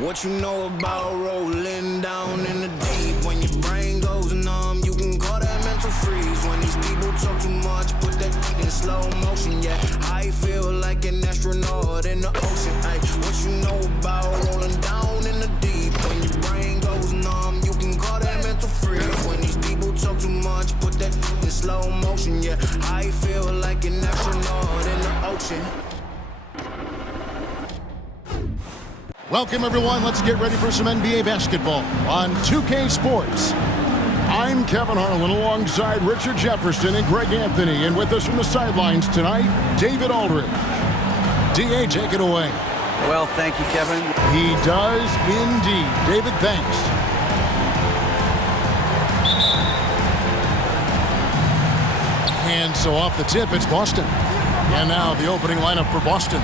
What you know about rolling down in the deep? When your brain goes numb, you can call that mental freeze. When these people talk too much, put that in slow motion. Yeah, I feel like an astronaut in the ocean. Ay, what you know about rolling down in the deep? When your brain goes numb, you can call that mental freeze. When these people talk too much, put that in slow motion. Yeah, I feel like an astronaut in the ocean. Welcome, everyone. Let's get ready for some NBA basketball on 2K Sports. I'm Kevin Harlan alongside Richard Jefferson and Greg Anthony. And with us from the sidelines tonight, David Aldridge. D.A., take it away. Well, thank you, Kevin. He does indeed. David, thanks. And so off the tip, it's Boston. And now the opening lineup for Boston.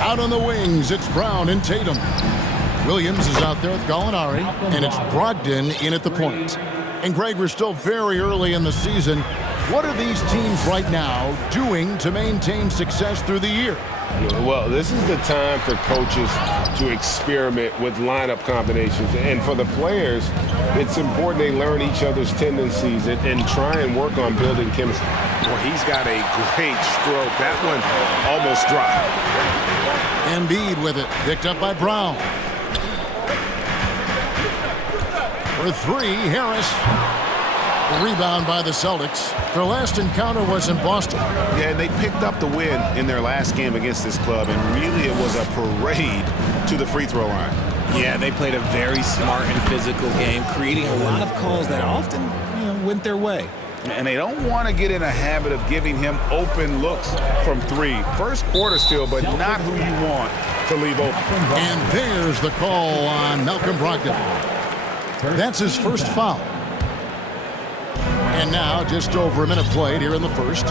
Out on the wings, it's Brown and Tatum. Williams is out there with Gallinari, and it's Brogdon in at the point. And Greg, we're still very early in the season. What are these teams right now doing to maintain success through the year? Well, this is the time for coaches to experiment with lineup combinations. And for the players, it's important they learn each other's tendencies and try and work on building chemistry. Well, he's got a great stroke. That one almost dropped. Embiid with it, picked up by Brown. For three, Harris. The rebound by the Celtics. Their last encounter was in Boston. Yeah, and they picked up the win in their last game against this club, and really it was a parade to the free throw line. Yeah, they played a very smart and physical game, creating a lot of calls that often, went their way. And they don't want to get in a habit of giving him open looks from three. First quarter still, but not who you want to leave open. And there's the call on Malcolm Brogdon. That's his first foul. And now just over a minute played here in the first.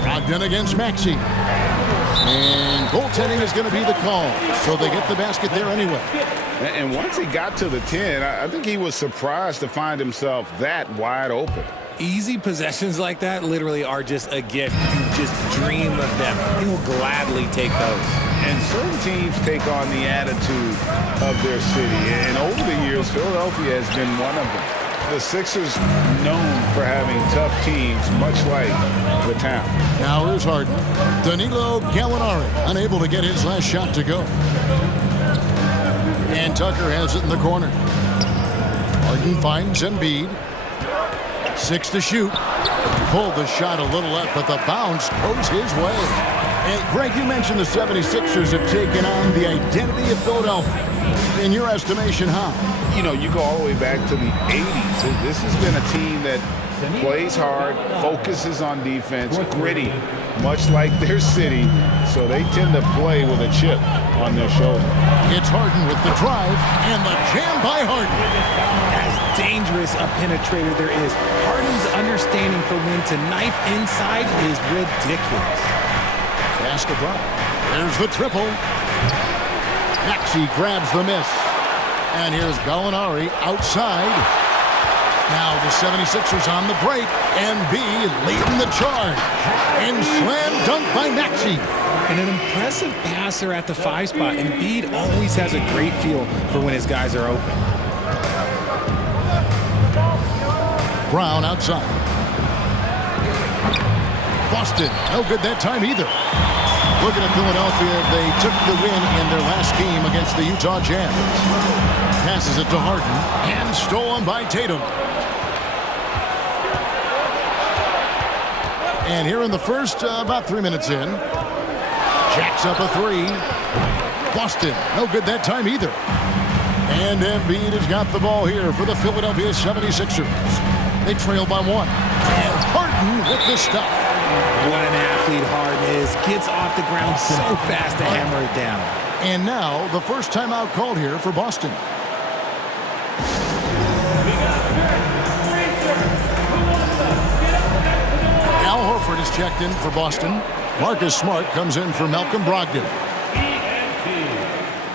Brogdon against Maxey. And goaltending is going to be the call. So they get the basket there anyway. And once he got to the 10, I think he was surprised to find himself that wide open. Easy possessions like that literally are just a gift. You just dream of them. He'll gladly take those. And certain teams take on the attitude of their city. And over the years, Philadelphia has been one of them. The Sixers known for having tough teams, much like the town. Now here's Harden. Danilo Gallinari unable to get his last shot to go. And Tucker has it in the corner. Harden finds Embiid. 6 to shoot. Pulled the shot a little left, but the bounce goes his way. And Greg, you mentioned the 76ers have taken on the identity of Philadelphia. In your estimation, how? You go all the way back to the 80s. This has been a team that plays hard, focuses on defense, gritty, much like their city. So they tend to play with a chip on their shoulder. It's Harden with the drive and the jam by Harden. As dangerous a penetrator there is, Harden's understanding for when to knife inside is ridiculous. Pass to Brown. There's the triple. Maxey grabs the miss. And here's Gallinari outside. Now the 76ers on the break. Embiid leading the charge. And slam dunk by Maxey. And an impressive passer at the 5 spot. Embiid always has a great feel for when his guys are open. Brown outside. Boston, no good that time either. Looking at Philadelphia, they took the win in their last game against the Utah Jazz. Passes it to Harden and stolen by Tatum. And here in the first, about 3 minutes in, jacks up a three. Boston, no good that time either. And Embiid has got the ball here for the Philadelphia 76ers. They trail by 1. And Harden with the stuff. What an athlete Harden is. Gets off the ground so fast to hammer it down. And now the first timeout called here for Boston. Al Horford is checked in for Boston. Marcus Smart comes in for Malcolm Brogdon.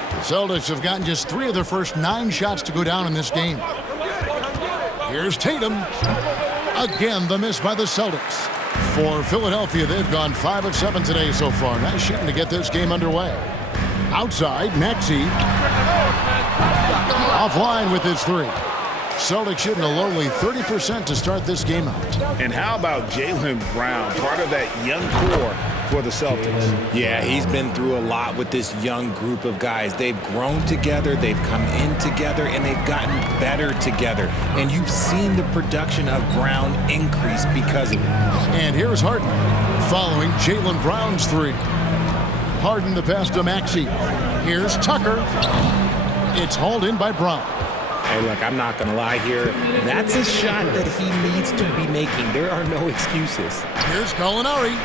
The Celtics have gotten just 3 of their first 9 shots to go down in this game. Here's Tatum. Again, the miss by the Celtics. For Philadelphia, they've gone 5 of 7 today so far. Nice shooting to get this game underway. Outside, Maxey. Offline with his 3. Celtics shooting a lowly 30% to start this game out. And how about Jaylen Brown, part of that young core for the Celtics? Yeah, he's been through a lot with this young group of guys. They've grown together, they've come in together, and they've gotten better together. And you've seen the production of Brown increase because of it. And here's Harden following Jaylen Brown's 3. Harden the pass to Maxey. Here's Tucker. It's hauled in by Brown. Hey, look, I'm not going to lie here. That's a shot that he needs to be making. There are no excuses. Here's Gallinari.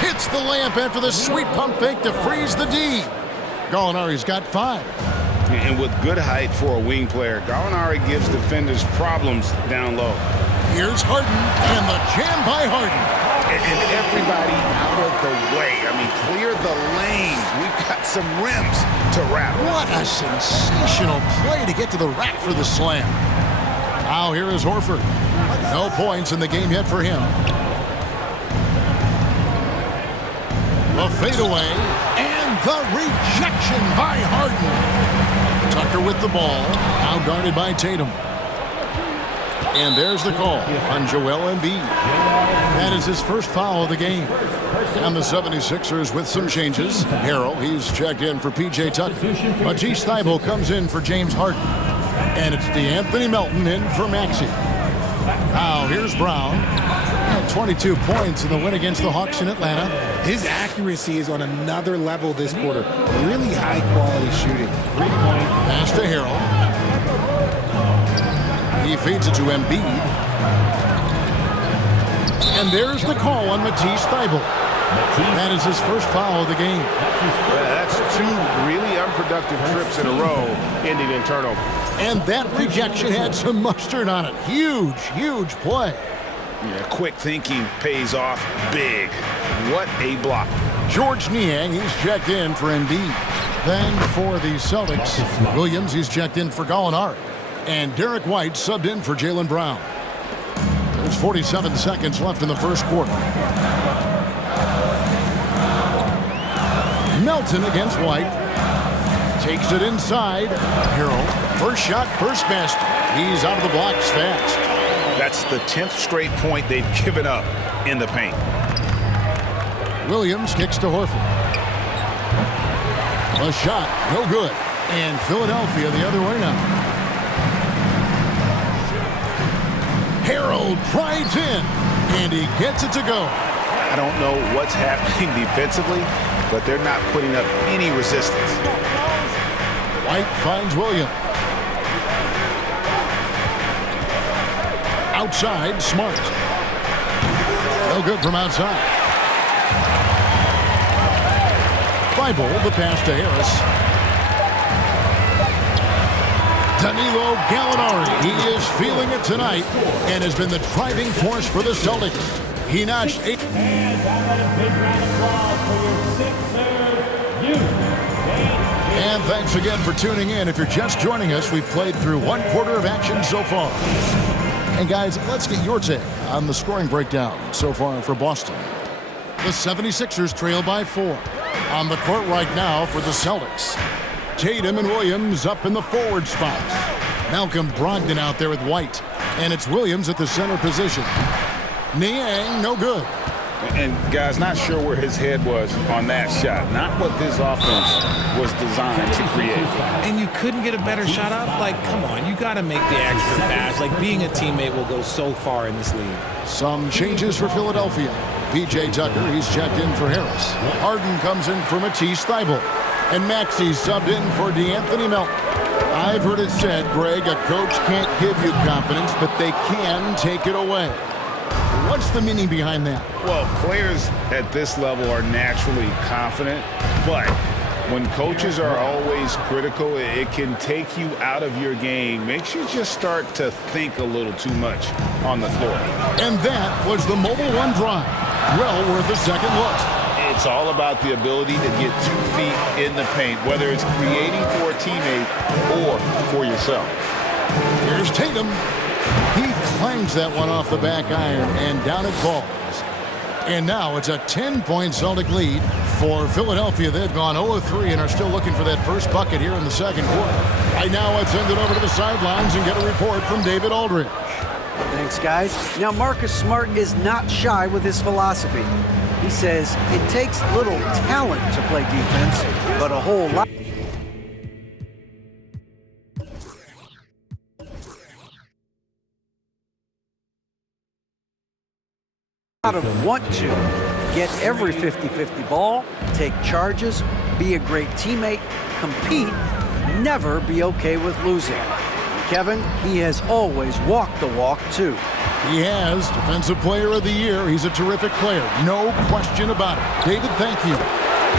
Hits the layup after the sweet pump fake to freeze the D. Gallinari's got 5. And with good height for a wing player, Gallinari gives defenders problems down low. Here's Harden, and the jam by Harden. And everybody out of the way. I mean, clear the lanes. We've got some rims to wrap. What a sensational play to get to the rack for the slam. Now here is Horford. No points in the game yet for him. The fadeaway and the rejection by Harden. Tucker with the ball. Now guarded by Tatum. And there's the call on Joel Embiid. That is his first foul of the game. And the 76ers with some changes. Harrell, he's checked in for P.J. Tucker. Matisse Thybulle comes in for James Harden. And it's DeAnthony Melton in for Maxey. Now here's Brown. Had 22 points in the win against the Hawks in Atlanta. His accuracy is on another level this quarter. Really high quality shooting. Pass to Harrell. He feeds it to Embiid. And there's the call on Matisse Thybulle. That is his first foul of the game. That's 2 really unproductive trips in a row, ending in turnover. And that rejection had some mustard on it. Huge, huge play. Yeah, quick thinking pays off big. What a block. George Niang, he's checked in for Embiid. Then for the Celtics, Williams, he's checked in for Gallinari. And Derek White subbed in for Jaylen Brown. There's 47 seconds left in the first quarter. Melton against White. Takes it inside. Harrell. First shot, first best. He's out of the blocks fast. That's the 10th straight point they've given up in the paint. Williams kicks to Horford. A shot, no good. And Philadelphia the other way now. Harrell drives in, and he gets it to go. I don't know what's happening defensively, but they're not putting up any resistance. White finds Williams. Outside, Smart. No good from outside. Thybulle, the pass to Harris. Danilo Gallinari, he is feeling it tonight and has been the driving force for the Celtics. He notched 8. And thanks again for tuning in. If you're just joining us, we've played through 1 quarter of action so far. And guys, let's get your take on the scoring breakdown so far for Boston. The 76ers trail by 4. On the court right now for the Celtics. Tatum and Williams up in the forward spots. Malcolm Brogdon out there with White. And it's Williams at the center position. Niang, no good. And guys, not sure where his head was on that shot. Not what this offense was designed to create. And you couldn't get a better shot off? Like, come on, you got to make the extra pass. Like, being a teammate will go so far in this league. Some changes for Philadelphia. P.J. Tucker, he's checked in for Harris. Harden comes in for Matisse Thybulle. And Maxey subbed in for DeAnthony Melton. I've heard it said, Greg, a coach can't give you confidence, but they can take it away. What's the meaning behind that? Well, players at this level are naturally confident, but when coaches are always critical, it can take you out of your game. Makes you just start to think a little too much on the floor. And that was the Mobile One drive. Well worth a second look. It's all about the ability to get 2 feet in the paint, whether it's creating for a teammate or for yourself. Here's Tatum. He clangs that one off the back iron, and down it falls. And now it's a 10-point Celtic lead for Philadelphia. They've gone 0-3 and are still looking for that first bucket here in the second quarter. Right now, let's send it over to the sidelines and get a report from David Aldridge. Thanks, guys. Now, Marcus Smart is not shy with his philosophy. He says it takes little talent to play defense, but a whole lot of want to get every 50-50 ball, take charges, be a great teammate, compete, never be okay with losing. Kevin, he has always walked the walk, too. He has Defensive Player of the Year. He's a terrific player. No question about it. David, thank you.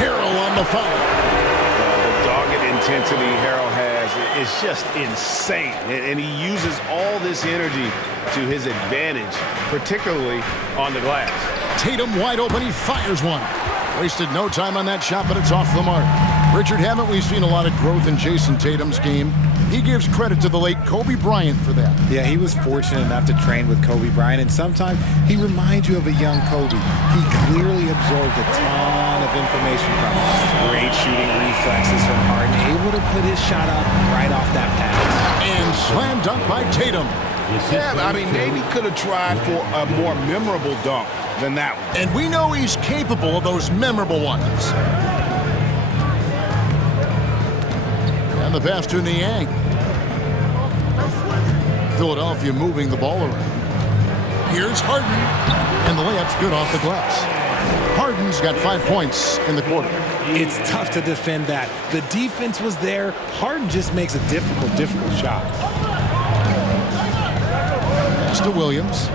Harrell on the foul. The dogged intensity Harrell has is just insane. And he uses all this energy to his advantage, particularly on the glass. Tatum wide open. He fires one. Wasted no time on that shot, but it's off the mark. Richard, haven't we seen a lot of growth in Jason Tatum's game? He gives credit to the late Kobe Bryant for that. Yeah, he was fortunate enough to train with Kobe Bryant, and sometimes he reminds you of a young Kobe. He clearly absorbed a ton of information from great shooting reflexes from Harden, able to put his shot up right off that pass. And slam dunk by Tatum. Yeah, I mean, maybe could have tried for a more memorable dunk than that one. And we know he's capable of those memorable ones. And the pass to Niang. Philadelphia moving the ball around. Here's Harden. And the layup's good off the glass. Harden's got 5 points in the quarter. It's tough to defend that. The defense was there. Harden just makes a difficult shot. Pass to Williams.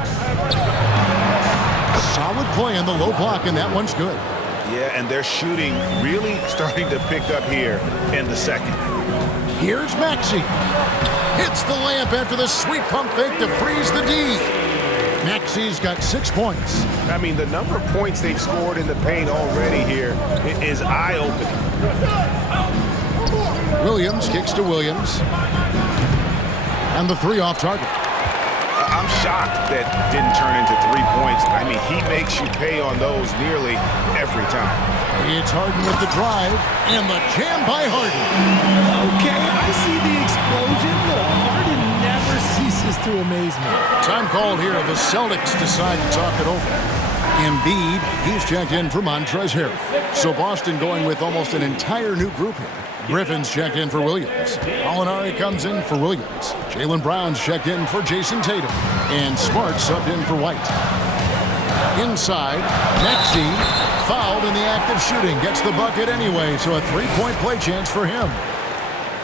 Solid play on the low block, and that one's good. Yeah, and their shooting really starting to pick up here in the second. Here's Maxey. Hits the layup after the sweet pump fake to freeze the D. Maxey's got 6 points. I mean, the number of points they've scored in the paint already here is eye-opening. Williams kicks to Williams. And the three off target. I'm shocked that didn't turn into 3 points. I mean, he makes you pay on those nearly every time. It's Harden with the drive, and the jam by Harden. Okay, I see the explosion, but Harden never ceases to amaze me. Time called here. The Celtics decide to talk it over. Embiid, he's checked in for Montrezl Harrell. So Boston going with almost an entire new group here. Griffin's checked in for Williams. Gallinari comes in for Williams. Jaylen Brown's checked in for Jason Tatum. And Smart subbed in for White. Inside, Maxey fouled in the act of shooting. Gets the bucket anyway, so a three-point play chance for him.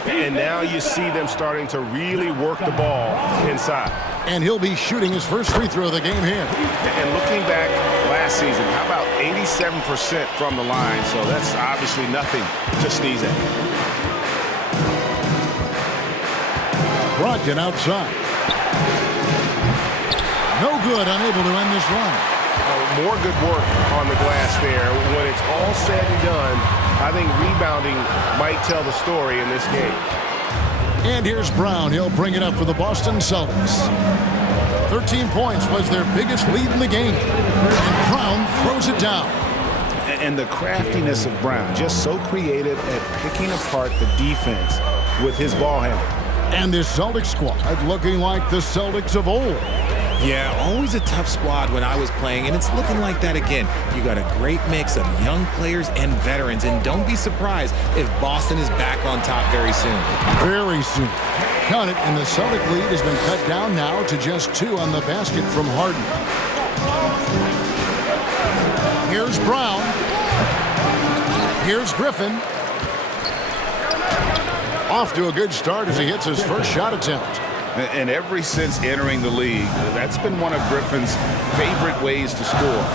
And now you see them starting to really work the ball inside. And he'll be shooting his first free throw of the game here. And looking back last season, how about 87% from the line? So that's obviously nothing to sneeze at. Brogdon outside. No good, unable to end this run. More good work on the glass there. When it's all said and done, I think rebounding might tell the story in this game. And here's Brown. He'll bring it up for the Boston Celtics. 13 points was their biggest lead in the game. And Brown throws it down. And the craftiness of Brown, just so creative at picking apart the defense with his ball handling. And this Celtics squad looking like the Celtics of old. Yeah, always a tough squad when I was playing, and it's looking like that again. You got a great mix of young players and veterans, and don't be surprised if Boston is back on top very soon. Very soon. Count it, and the Celtic lead has been cut down now to just 2 on the basket from Harden. Here's Brown. Here's Griffin. Off to a good start as he hits his first shot attempt. And ever since entering the league, that's been one of Griffin's favorite ways to score,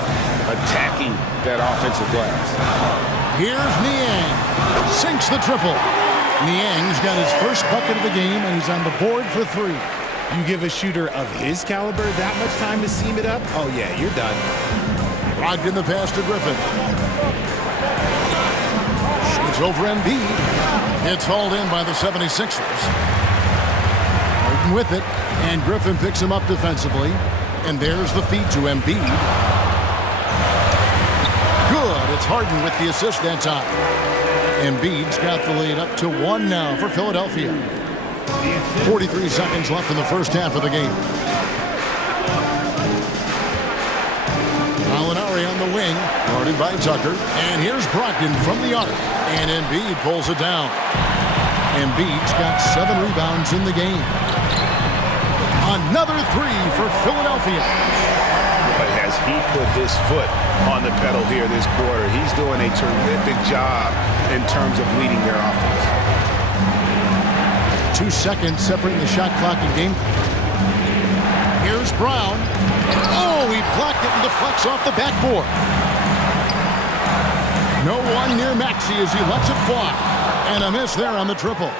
attacking that offensive glass. Here's Niang. Sinks the triple. Niang's got his first bucket of the game, and he's on the board for 3. You give a shooter of his caliber that much time to seam it up? Oh, yeah, you're done. Brogdon the pass to Griffin. Shoots over Embiid. It's hauled in by the 76ers. Harden with it, and Griffin picks him up defensively. And there's the feed to Embiid. It's Harden with the assist that time. Embiid's got the lead up to 1 now for Philadelphia. 43 seconds left in the first half of the game. Gallinari on the wing, guarded by Tucker. And here's Brogdon from the arc. And Embiid pulls it down. Embiid's got 7 rebounds in the game. Another 3 for Philadelphia. But has he put his foot on the pedal here this quarter? He's doing a terrific job in terms of leading their offense. 2 seconds separating the shot clock and game. Here's Brown. Oh, he blocked it and deflects off the backboard. No one near Maxey as he lets it fly. And a miss there on the triple.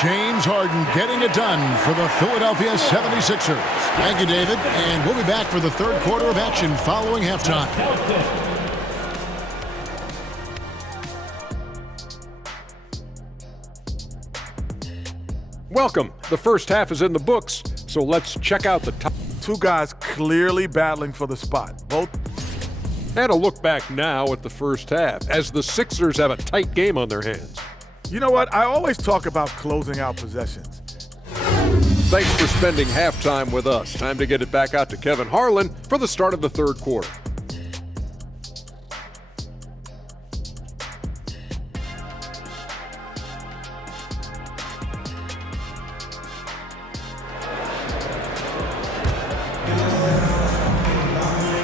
James Harden getting it done for the Philadelphia 76ers. Thank you, David. And we'll be back for the third quarter of action following halftime. Welcome. The first half is in the books, so let's check out the top. Two guys clearly battling for the spot. Both. And a look back now at the first half, as the Sixers have a tight game on their hands. You know what? I always talk about closing out possessions. Thanks for spending halftime with us. Time to get it back out to Kevin Harlan for the start of the third quarter.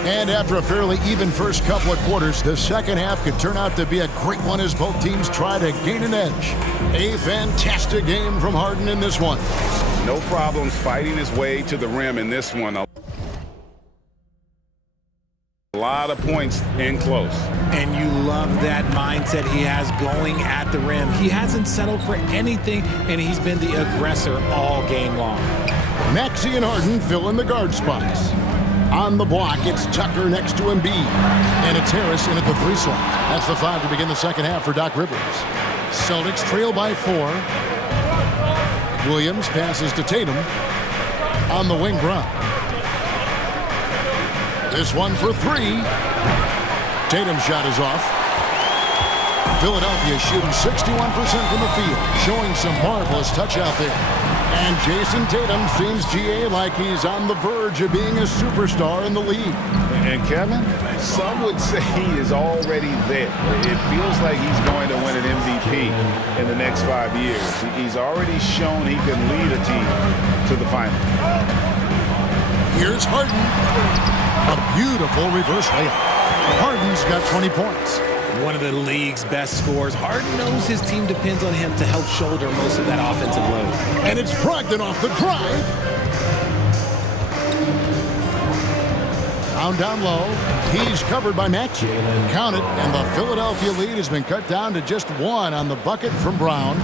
And after a fairly even first couple of quarters, the second half could turn out to be a great one as both teams try to gain an edge. A fantastic game from Harden in this one. No problems fighting his way to the rim in this one. A lot of points in close. And you love that mindset he has going at the rim. He hasn't settled for anything, and he's been the aggressor all game long. Maxey and Harden fill in the guard spots. On the block, it's Tucker next to Embiid. And it's Harris in at the 3 slot. That's the 5 to begin the second half for Doc Rivers. Celtics trail by 4. Williams passes to Tatum. On the wing, Brown. This one for 3. Tatum's shot is off. Philadelphia shooting 61% from the field, showing some marvelous touch out there. And Jason Tatum seems, GA, like he's on the verge of being a superstar in the league. And Kevin, some would say he is already there. It feels like he's going to win an MVP in the next 5 years. He's already shown he can lead a team to the final. Here's Harden. A beautiful reverse layup. Harden's got 20 points. One of the league's best scorers. Harden knows his team depends on him to help shoulder most of that offensive load. And it's Brogdon off the drive. Down low. He's covered by Maxey. Count it, and the Philadelphia lead has been cut down to just 1 on the bucket from Brown.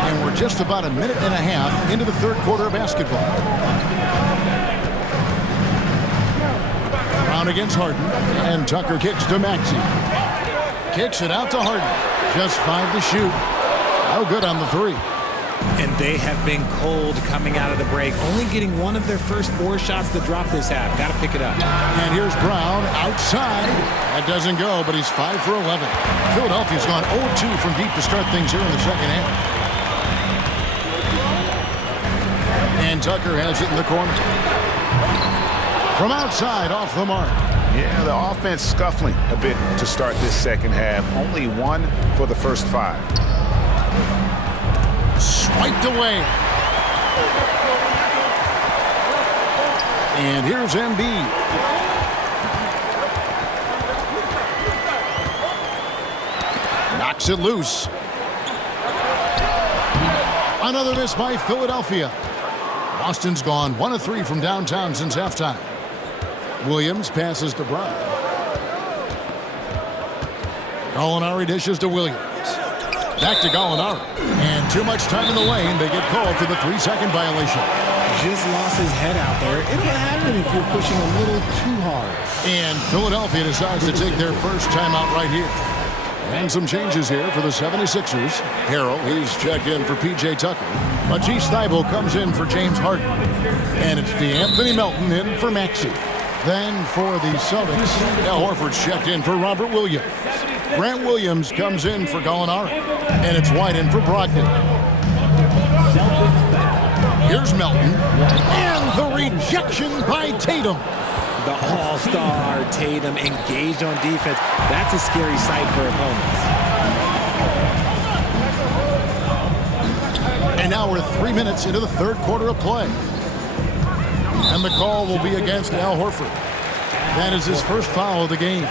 And we're just about a minute and a half into the third quarter of basketball. Brown against Harden, and Tucker kicks to Maxey. Kicks it out to Harden. Just 5 to shoot. No good on the 3. And they have been cold coming out of the break, only getting one of their first 4 shots to drop this half. Got to pick it up. And here's Brown outside. That doesn't go, but he's 5 for 11. Philadelphia's gone 0-2 from deep to start things here in the second half. And Tucker has it in the corner. From outside, off the mark. Yeah, the offense scuffling a bit to start this second half. Only 1 for the first 5. Swiped away. And here's Embiid. Knocks it loose. Another miss by Philadelphia. Boston's gone 1 of 3 from downtown since halftime. Williams passes to Brown. Gallinari dishes to Williams. Back to Gallinari. And too much time in the lane. They get called for the 3-second violation. Just lost his head out there. It'll happen if you're pushing a little too hard. And Philadelphia decides to take their first timeout right here. And some changes here for the 76ers. Harrell, he's checked in for P.J. Tucker. Matisse Thybulle comes in for James Harden. And it's Anthony Melton in for Maxey. Then for the Celtics, Al Horford's checked in for Robert Williams. Grant Williams comes in for Gallinari. And it's White in for Brogdon. Here's Melton. And the rejection by Tatum. The all-star Tatum engaged on defense. That's a scary sight for opponents. And now we're 3 minutes into the third quarter of play. And the call will be against Al Horford. That is his first foul of the game.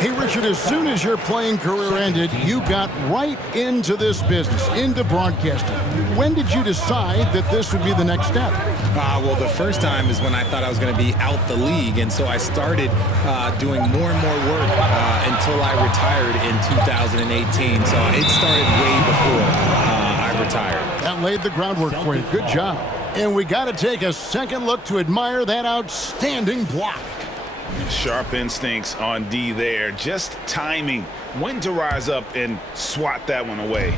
Hey, Richard, as soon as your playing career ended, you got right into this business, into broadcasting. When did you decide that this would be the next step? Well, the first time is when I thought I was going to be out the league, and so I started doing more and more work until I retired in 2018. So it started way before I retired. That laid the groundwork for you. Good job. And we got to take a second look to admire that outstanding block. Sharp instincts on D there. Just timing when to rise up and swat that one away.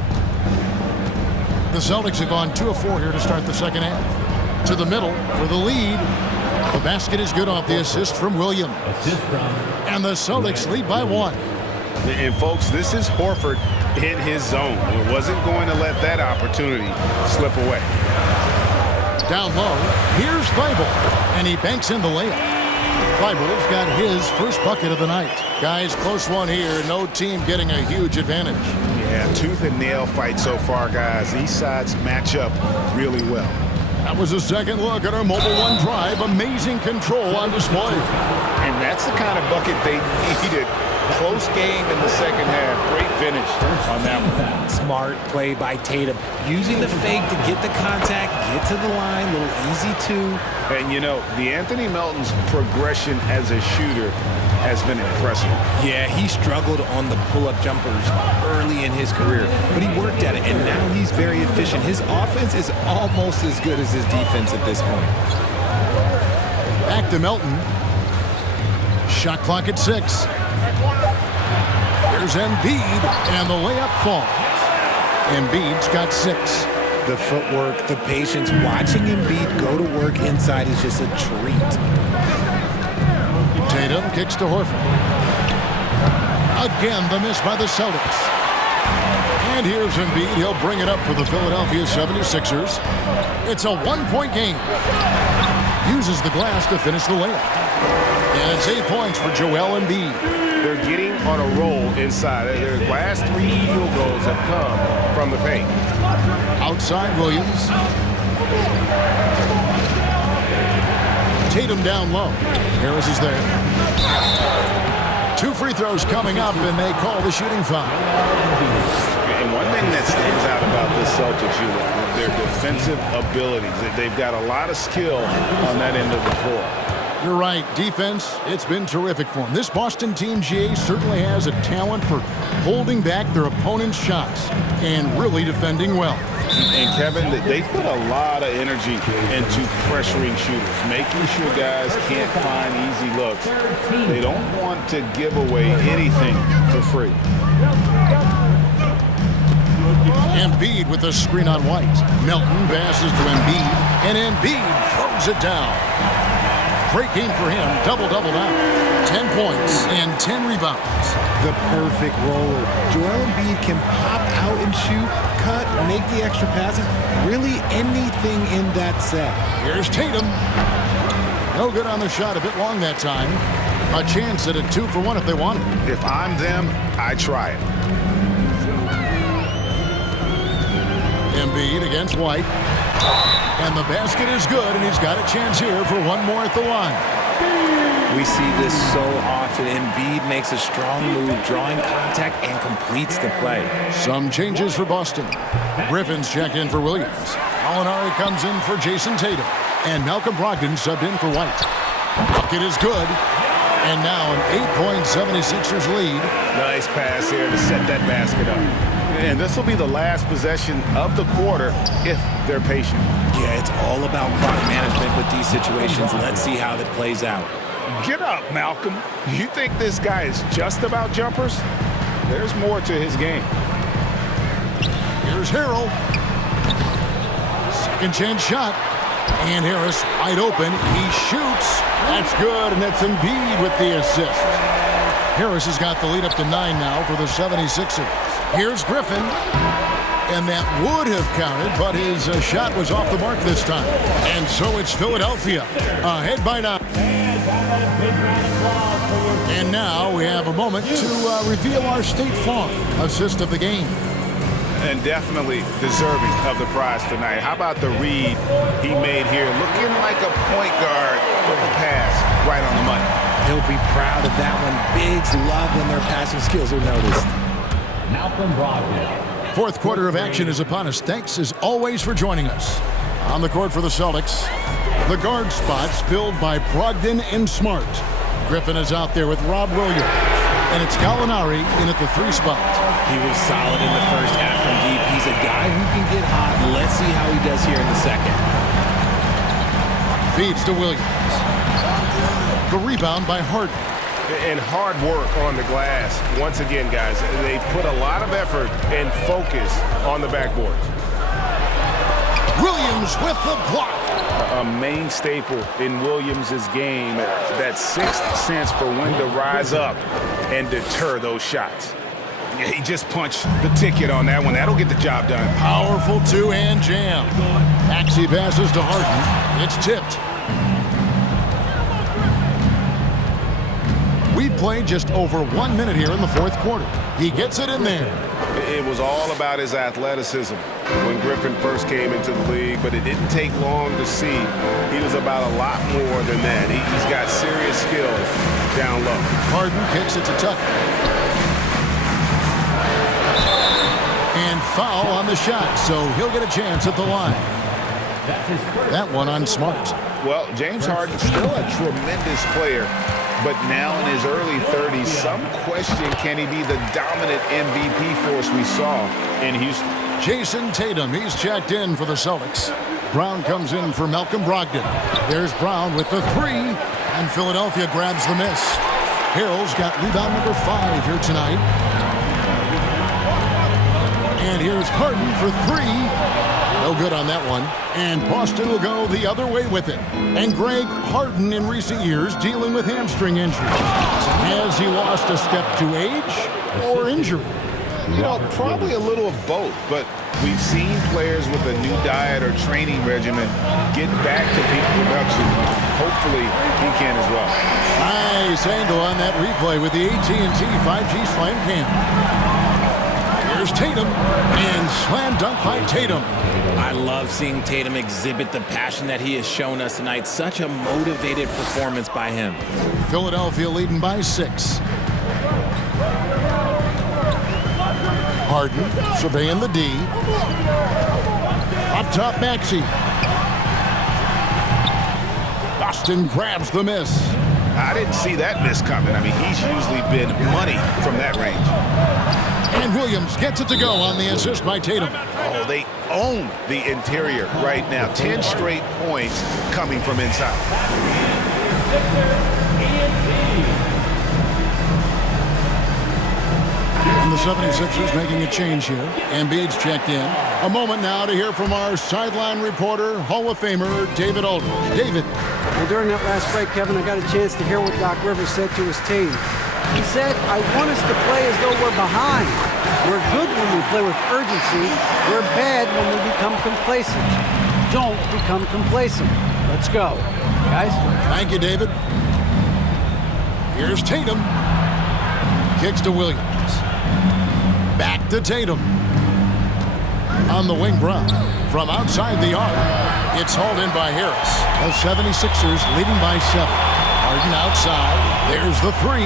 The Celtics have gone 2 of 4 here to start the second half. To the middle for the lead. The basket is good off the assist from Williams. And the Celtics lead by 1. And folks, this is Horford in his zone. It wasn't going to let that opportunity slip away. Down low, here's Thybulle. And he banks in the layup. Thybulle's got his first bucket of the night. Guys, close one here. No team getting a huge advantage. Yeah, tooth and nail fight so far, guys. These sides match up really well. That was a second look at our Mobile One drive. Amazing control on display. And that's the kind of bucket they needed. Close game in the second half. Great finish on that one. Smart play by Tatum. Using the fake to get the contact, get to the line, a little easy too. And, you know, the Anthony Melton's progression as a shooter has been impressive. Yeah, he struggled on the pull-up jumpers early in his career, but he worked at it, and now he's very efficient. His offense is almost as good as his defense at this point. Back to Melton. Shot clock at 6. Here's Embiid, and the layup falls. Embiid's got 6. The footwork, the patience, watching Embiid go to work inside is just a treat. Tatum kicks to Horford. Again, the miss by the Celtics. And here's Embiid. He'll bring it up for the Philadelphia 76ers. It's a 1-point game. Uses the glass to finish the layup. And it's 8 points for Joel Embiid. They're getting on a roll inside. Their last 3 field goals have come from the paint. Outside Williams. Tatum down low. Harris is there. 2 free throws coming up, and they call the shooting foul. And one thing that stands out about this Celtics unit, their defensive abilities. They've got a lot of skill on that end of the floor. You're right. Defense, it's been terrific for them. This Boston team, GA, certainly has a talent for holding back their opponent's shots and really defending well. And, Kevin, they put a lot of energy into pressuring shooters, making sure guys can't find easy looks. They don't want to give away anything for free. Embiid with a screen on White. Melton passes to Embiid, and Embiid throws it down. Great game for him. Double-double now. 10 points and 10 rebounds. The perfect roller. Joel Embiid can pop out and shoot, cut, make the extra passes. Really anything in that set. Here's Tatum. No good on the shot. A bit long that time. A chance at a 2 for 1 if they want it. If I'm them, I try it. Embiid against White. And the basket is good, and he's got a chance here for 1 more at the line. We see this so often. Embiid makes a strong move, drawing contact, and completes the play. Some changes for Boston. Griffin's checked in for Williams. Gallinari comes in for Jason Tatum. And Malcolm Brogdon subbed in for White. Bucket is good. And now an 8-point 76ers lead. Nice pass here to set that basket up. And this will be the last possession of the quarter if they're patient. Yeah, it's all about clock management with these situations. Let's see how that plays out. Get up, Malcolm. You think this guy is just about jumpers? there's more to his game. Here's Harrell. Second chance shot. And Harris wide open. He shoots. That's good, and that's Embiid with the assist. Harris has got the lead up to 9 now for the 76ers. Here's Griffin. And that would have counted, but his shot was off the mark this time. And so it's Philadelphia ahead by 9. And now we have a moment to reveal our State Farm assist of the game. And definitely deserving of the prize tonight. How about the read he made here? Looking like a point guard with the pass right on the money. He'll be proud of that one. Bigs love when their passing skills are noticed. Malcolm Brogdon. Fourth quarter of action is upon us. Thanks as always for joining us. On the court for the Celtics, the guard spots filled by Brogdon and Smart. Griffin is out there with Rob Williams. And it's Gallinari in at the 3 spot. He was solid in the first half from deep. He's a guy who can get hot. Let's see how he does here in the second. Feeds to Williams. The rebound by Harden. And hard work on the glass. Once again, guys, they put a lot of effort and focus on the backboard. Williams with the block. A main staple in Williams' game, that sixth sense for when to rise up and deter those shots. Yeah, he just punched the ticket on that one. That'll get the job done. Powerful two-hand jam. Maxey passes to Harden. It's tipped. We've played just over 1 minute here in the fourth quarter. He gets it in there. It was all about his athleticism when Griffin first came into the league, but it didn't take long to see he was about a lot more than that. He's got serious skills down low. Harden kicks it to Tucker. And foul on the shot, so he'll get a chance at the line. That one on Smart. Well, James Harden's still a tremendous player, but now in his early 30s, some question, can he be the dominant MVP force we saw in Houston? Jason Tatum, he's checked in for the Celtics. Brown comes in for Malcolm Brogdon. There's Brown with the 3, and Philadelphia grabs the miss. Harrell's got rebound number 5 here tonight. And here's Harden for 3. No good on that one. And Boston will go the other way with it. And Greg, Harden in recent years dealing with hamstring injuries. Has he lost a step to age or injury? You know, probably a little of both, but we've seen players with a new diet or training regimen get back to peak production. Hopefully, he can as well. Nice angle on that replay with the AT&T 5G Slam Cam. Here's Tatum, and slam dunk by Tatum. I love seeing Tatum exhibit the passion that he has shown us tonight. Such a motivated performance by him. Philadelphia leading by 6. Harden surveying the D. Up top, Maxey. Boston grabs the miss. I didn't see that miss coming. I mean, he's usually been money from that range. And Williams gets it to go on the assist by Tatum. Oh, they own the interior right now. 10 straight points coming from inside. And the 76ers making a change here. Embiid's checked in. A moment now to hear from our sideline reporter, Hall of Famer David Aldridge. David. Well, during that last break, Kevin, I got a chance to hear what Doc Rivers said to his team. He said, I want us to play as though we're behind. We're good when we play with urgency. We're bad when we become complacent. Don't become complacent. Let's go. Guys? Thank you, David. Here's Tatum. Kicks to Williams. Back to Tatum. On the wing, Brown. From outside the arc, it's hauled in by Harris. The 76ers leading by 7. Harden outside. There's the 3.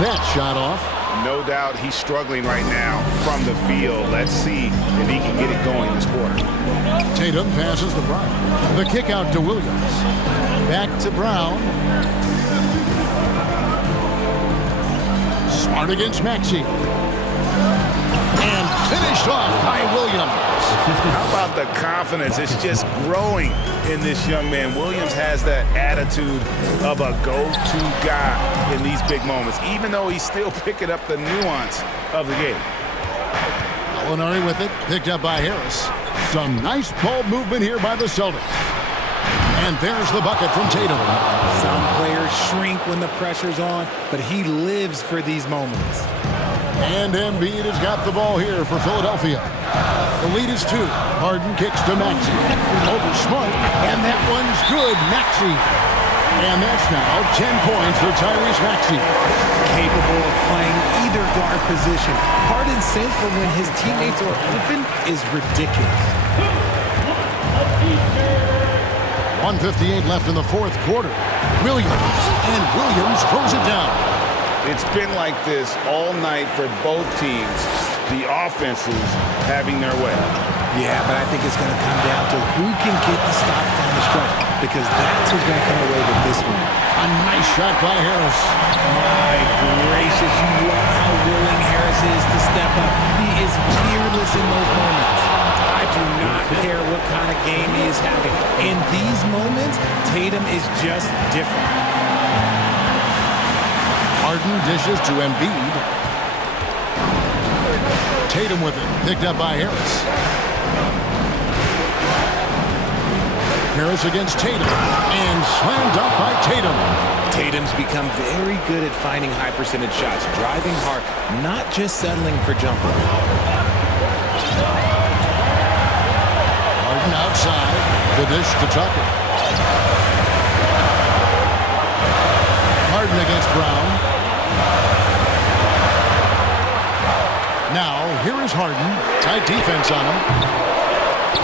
That shot off. No doubt he's struggling right now from the field. Let's see if he can get it going this quarter. Tatum passes to Brown. The kick out to Williams. Back to Brown. Smart against Maxey. And finished off by Williams. How about the confidence? It's just growing in this young man. Williams has that attitude of a go-to guy in these big moments, even though he's still picking up the nuance of the game. Gallinari with it, picked up by Harris. Some nice ball movement here by the Celtics. And there's the bucket from Tatum. Some players shrink when the pressure's on, but he lives for these moments. And Embiid has got the ball here for Philadelphia. The lead is 2. Harden kicks to Maxey. Over Smart, and that one's good. Maxey. And that's now 10 points for Tyrese Maxey. Capable of playing either guard position. Harden's sense for when his teammates are open is ridiculous. 1:58 left in the fourth quarter. Williams throws it down. It's been like this all night for both teams. The offenses having their way. Yeah, but I think it's going to come down to who can get the stops down the stretch, because that's who's going to come away with this one. A nice shot by Harris. My gracious, you love how willing Harris is to step up. He is fearless in those moments. I do not care what kind of game he is having. In these moments, Tatum is just different. Harden dishes to Embiid. Tatum with it, picked up by Harris. Harris against Tatum, and slammed up by Tatum. Tatum's become very good at finding high percentage shots, driving hard, not just settling for jumper. Harden outside, the dish to Tucker. Harden against Brown. Now, here is Harden. Tight defense on him.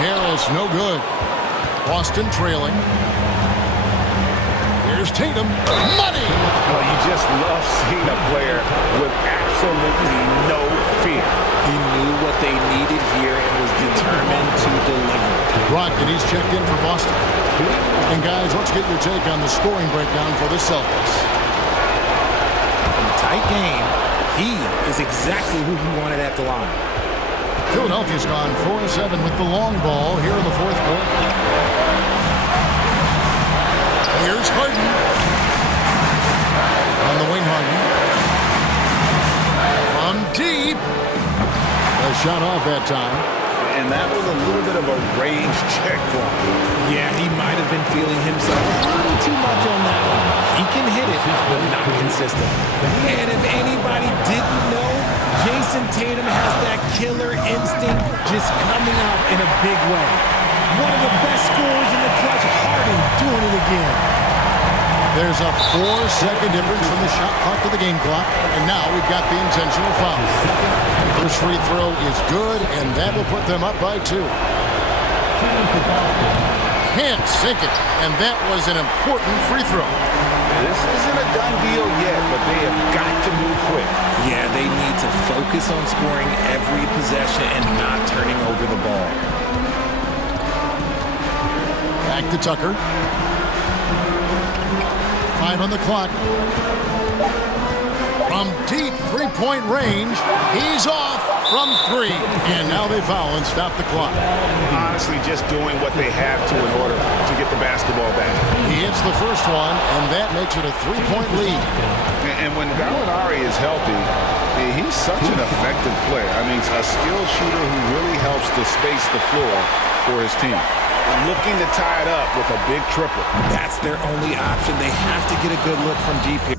Harris, no good. Boston trailing. Here's Tatum. Money! Well, you just love seeing a player with absolutely no fear. He knew what they needed here and was determined to deliver. Brogdon, he's checked in for Boston. And guys, let's get your take on the scoring breakdown for the Celtics. In a tight game, he is exactly who he wanted at the line. Philadelphia's gone 4-7 with the long ball here in the fourth quarter. Here's Harden. On the wing, Harden. From deep. A shot off that time. And that was a little bit of a range check for him. Yeah, he might have been feeling himself a little too much on that one. He can hit it, but not consistent. And if anybody didn't know, Jason Tatum has that killer instinct just coming out in a big way. One of the best scorers in the clutch, Harden doing it again. There's a 4-second difference from the shot clock to the game clock. And now we've got the intentional foul. First free throw is good, and that will put them up by 2. Can't sink it, and that was an important free throw. This isn't a done deal yet, but they have got to move quick. Yeah, they need to focus on scoring every possession and not turning over the ball. Back to Tucker. 5 on the clock. From deep three-point range, he's off from 3. And now they foul and stop the clock. Honestly, just doing what they have to in order to get the basketball back. He hits the first one, and that makes it a 3-point lead. And when Gallinari is healthy, he's such an effective player. I mean, a skilled shooter who really helps to space the floor for his team. Looking to tie it up with a big triple. That's their only option. They have to get a good look from deep here.